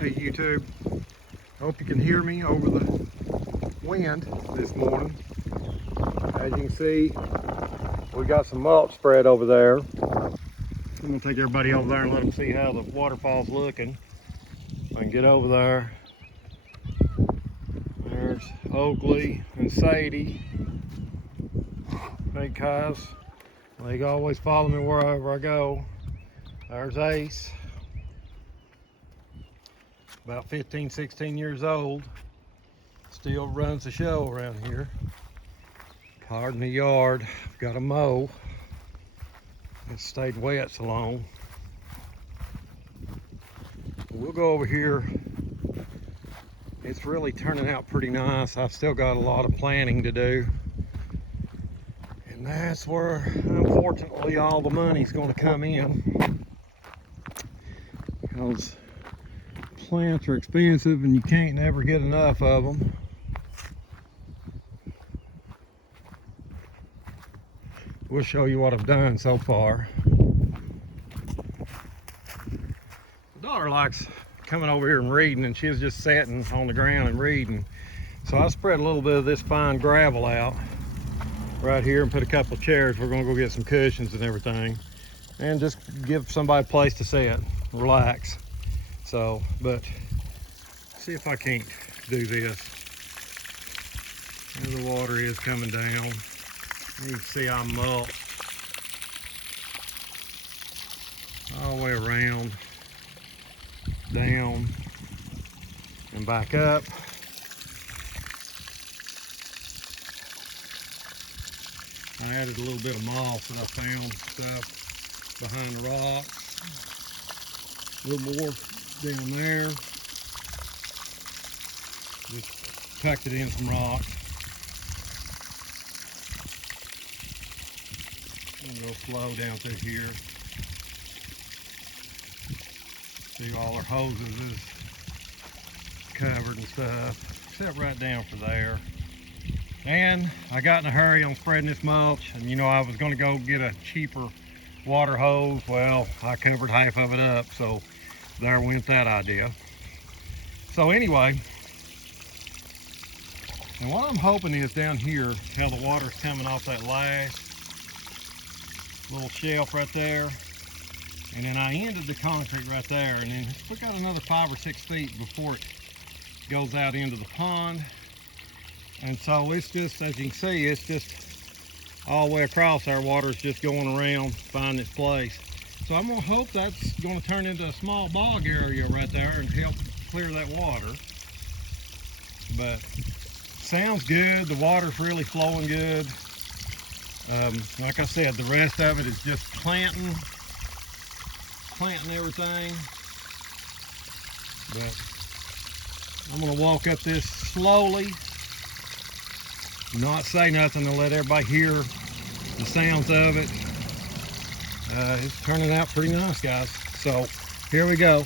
Hey YouTube, hope you can hear me over the wind this morning. As you can see, we got some mulch spread over there. I'm gonna take everybody over there and let them see how the waterfall's looking. I can get over there. There's Oakley and Sadie. Hey guys, they always follow me wherever I go. There's Ace, about 15, 16 years old. Still runs the show around here. Pardon the yard, I've got to mow. It's stayed wet so long. We'll go over here. It's really turning out pretty nice. I've still got a lot of planting to do. And that's where, unfortunately, all the money's going to come in. Because plants are expensive and you can't never get enough of them. We'll show you what I've done so far. My daughter likes coming over here and reading, and she was just sitting on the ground and reading. So I spread a little bit of this fine gravel out right here and put a couple of chairs. We're gonna go get some cushions and everything and just give somebody a place to sit, relax. So, but see if I can't do this. There the water is coming down. You can see I'm mulched all the way around, down, and back up. I added a little bit of moss that I found stuff behind the rocks. A little more down there. Just tucked it in some rocks. And go slow down through here. See, all our hoses is covered and stuff, except right down for there. And I got in a hurry on spreading this mulch, and you know, I was going to go get a cheaper water hose. Well, I covered half of it up, so there went that idea. So anyway, and what I'm hoping is down here, how the water's coming off that last little shelf right there, and then I ended the concrete right there, and then we got another 5 or 6 feet before it goes out into the pond. And so it's just, as you can see, it's just all the way across our water's just going around, finding its place. So I'm gonna hope that's gonna turn into a small bog area right there and help clear that water. But sounds good, the water's really flowing good. Like I said, the rest of it is just planting everything. But I'm gonna walk up this slowly, not say nothing, to let everybody hear the sounds of it. It's turning out pretty nice, guys. So here we go.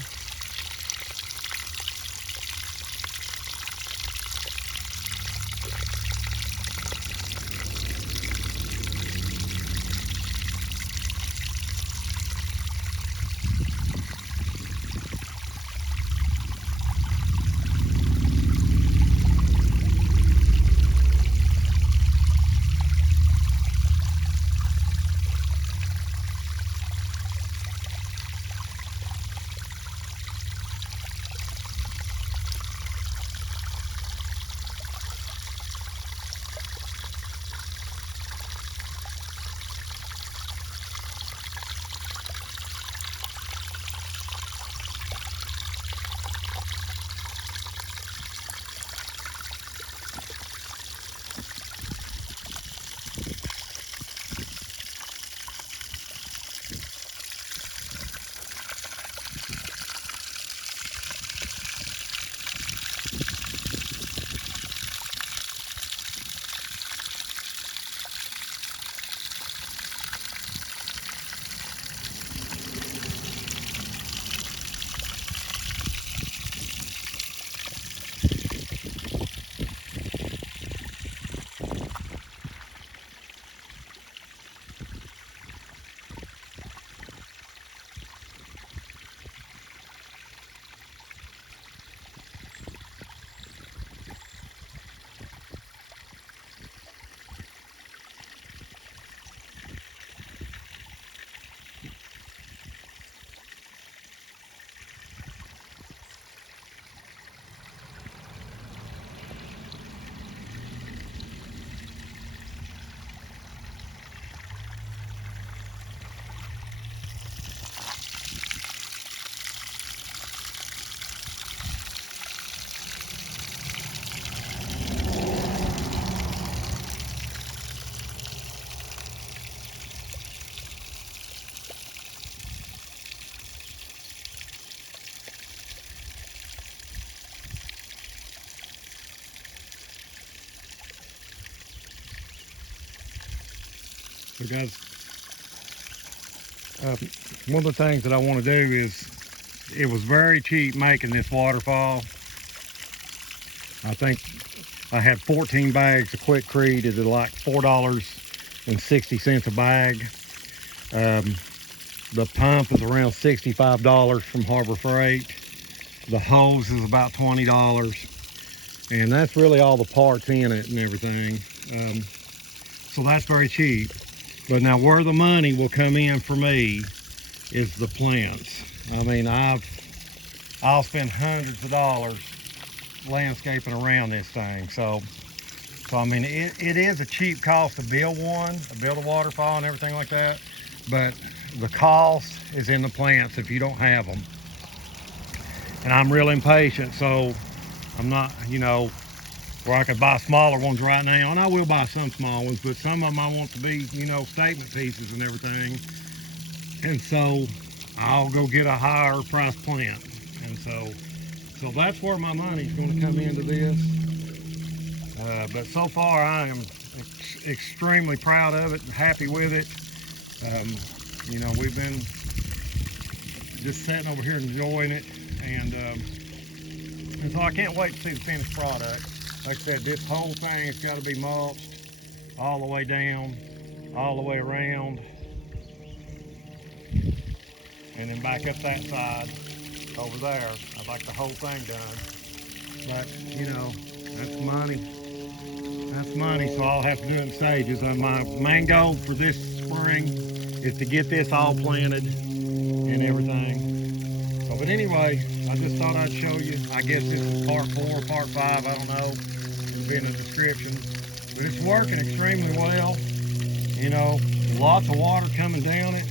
because one of the things that I want to do is, it was very cheap making this waterfall. I think I had 14 bags of Quikrete at like $4.60 a bag. The pump is around $65 from Harbor Freight. The hose is about $20. And that's really all the parts in it and everything. So that's very cheap. But now where the money will come in for me is the plants. I mean, I'll spend hundreds of dollars landscaping around this thing. So I mean, it is a cheap cost to build one, to build a waterfall and everything like that. But the cost is in the plants if you don't have them. And I'm real impatient, so I'm not, you know, where I could buy smaller ones right now, and I will buy some small ones, but some of them I want to be, you know, statement pieces and everything. And so I'll go get a higher price plant. And so that's where my money's going to come into this. But so far I am extremely proud of it and happy with it. You know, we've been just sitting over here enjoying it, and so I can't wait to see the finished product. Like I said, this whole thing has got to be mulched all the way down, all the way around, and then back up that side over there. I'd like the whole thing done. But, you know, that's money. That's money, so I'll have to do it in stages. My main goal for this spring is to get this all planted and everything. So, but anyway, I just thought I'd show you. I guess this is part 4, part 5, I don't know. It'll be in the description. But it's working extremely well. You know, lots of water coming down it.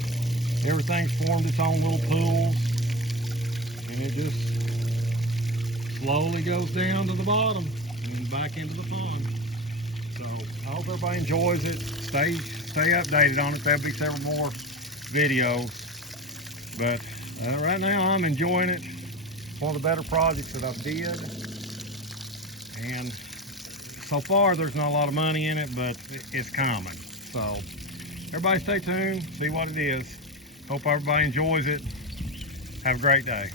Everything's formed its own little pools. And it just slowly goes down to the bottom and back into the pond. So I hope everybody enjoys it. Stay updated on it. There'll be several more videos. But right now I'm enjoying it. One of the better projects that I've did. And so far there's not a lot of money in it, but it's coming. So everybody stay tuned, see what it is. Hope everybody enjoys it. Have a great day.